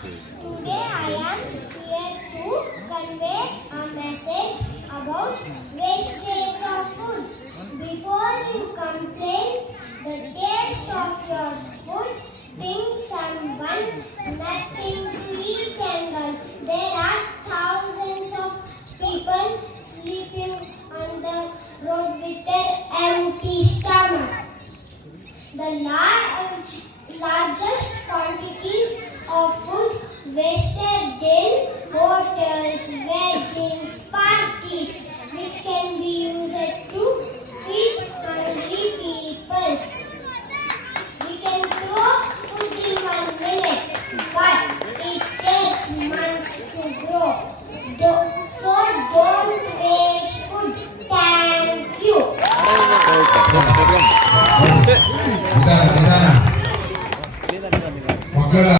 Today I am here to convey a message about wastage of food. Before you complain the taste of your food, think someone nothing to eat and all. There are thousands of people sleeping on the road with their empty stomach. The largest quantities of food wasted in hotels, weddings, parties, which can be used to feed hungry people. We can throw food in 1 minute, but it takes months to grow. So don't waste food. Thank you. Di sana.